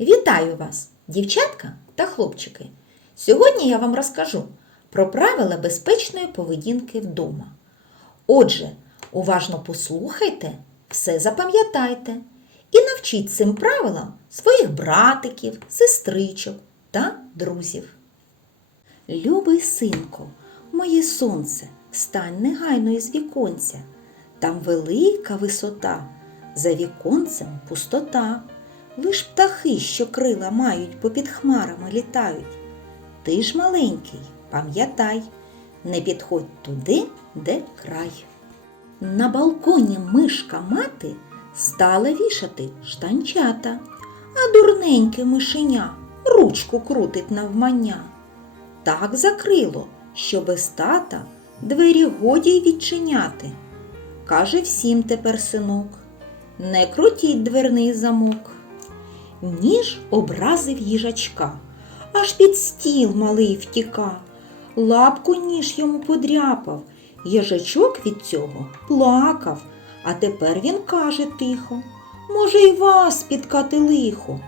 Вітаю вас, дівчатка та хлопчики! Сьогодні я вам розкажу про правила безпечної поведінки вдома. Отже, уважно послухайте, все запам'ятайте і навчіть цим правилам своїх братиків, сестричок та друзів. Любий синку, моє сонце, встань негайно із віконця. Там велика висота, за віконцем пустота. Лиш птахи, що крила мають, попід хмарами літають. Ти ж маленький, пам'ятай, не підходь туди, де край. На балконі мишка мати стала вішати штанчата, а дурненьке мишеня ручку крутить навмання. Так закрило, що без тата двері годі й відчиняти. Каже всім тепер синок, не крутіть дверний замок. Ніж образив їжачка, аж під стіл малий втіка. Лапку ніж йому подряпав, їжачок від цього плакав, а тепер він каже тихо, може, й вас спіткати лихо.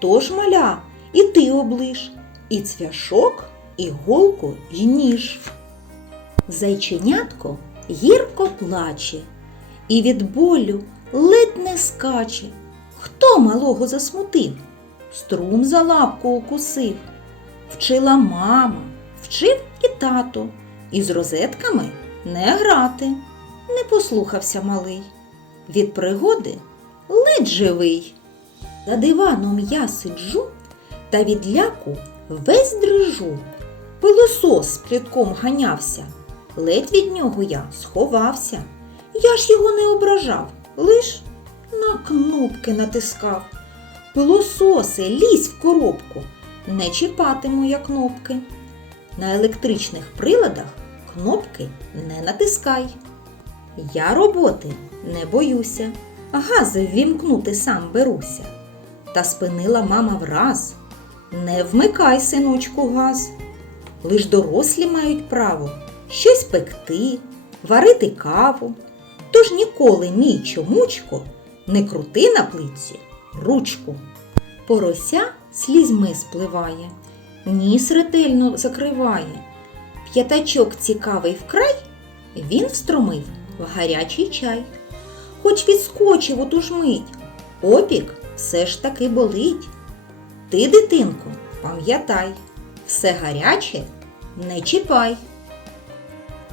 Тож, маля, і ти облиш, і цвяшок, і голку, й ніж. Зайченятко гірко плаче, і від болю ледь не скаче. Хто малого засмутив? Струм за лапку укусив. Вчила мама, вчив і тато, і з розетками не грати. Не послухався малий. Від пригоди ледь живий. За диваном я сиджу та від ляку весь дрижу. Пилосос плітком ганявся, ледь від нього я сховався. Я ж його не ображав, лиш на кнопки натискав. Пилососи, лізь в коробку, не чіпатиму я кнопки. На електричних приладах кнопки не натискай. Я роботи не боюся, гази ввімкнути сам беруся. Та спинила мама враз. Не вмикай, синочку, газ. Лиш дорослі мають право щось пекти, варити каву. Тож ніколи мій чомучко не крути на плитці ручку. Порося слізьми спливає, ніс ретельно закриває. П'ятачок цікавий вкрай, він встромив в гарячий чай. Хоч відскочив у ту ж мить, опік все ж таки болить. Ти, дитинко, пам'ятай, все гаряче не чіпай.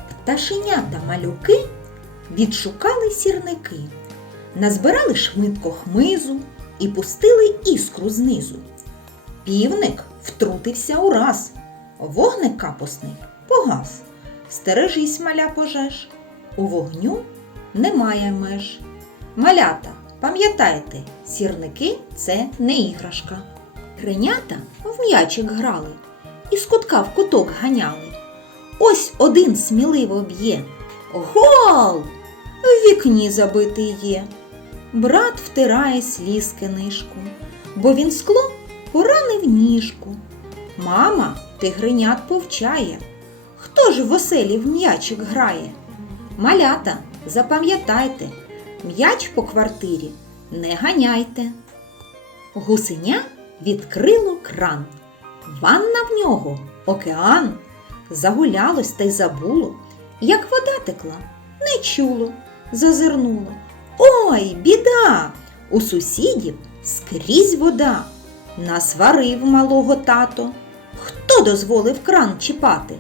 Пташенята малюки відшукали сірники, назбирали швидко хмизу і пустили іскру знизу. Півник втрутився ураз, вогник капосний погас. Стережись, маля пожеж, у вогню немає меж. Малята, пам'ятайте, сірники це не іграшка. Кренята в м'ячик грали і з кутка в куток ганяли. Ось один сміливо б'є. Гол! В вікні забитий є. Брат втирає сліз книжку, бо він скло поранив ніжку. Мама тигренят повчає. Хто ж в оселі в м'ячик грає? Малята, запам'ятайте, м'яч по квартирі не ганяйте. Гусеня відкрило кран. Ванна в нього океан. Загулялось та й забуло, як вода текла, не чуло, зазирнуло. Ой, біда! У сусідів скрізь вода. Насварив малого тато. Хто дозволив кран чіпати?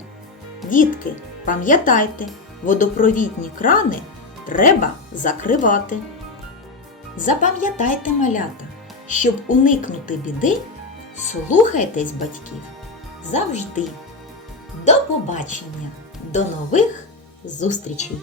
Дітки, пам'ятайте, водопровідні крани треба закривати. Запам'ятайте, малята, щоб уникнути біди, слухайтесь батьків завжди. До побачення, до нових зустрічей!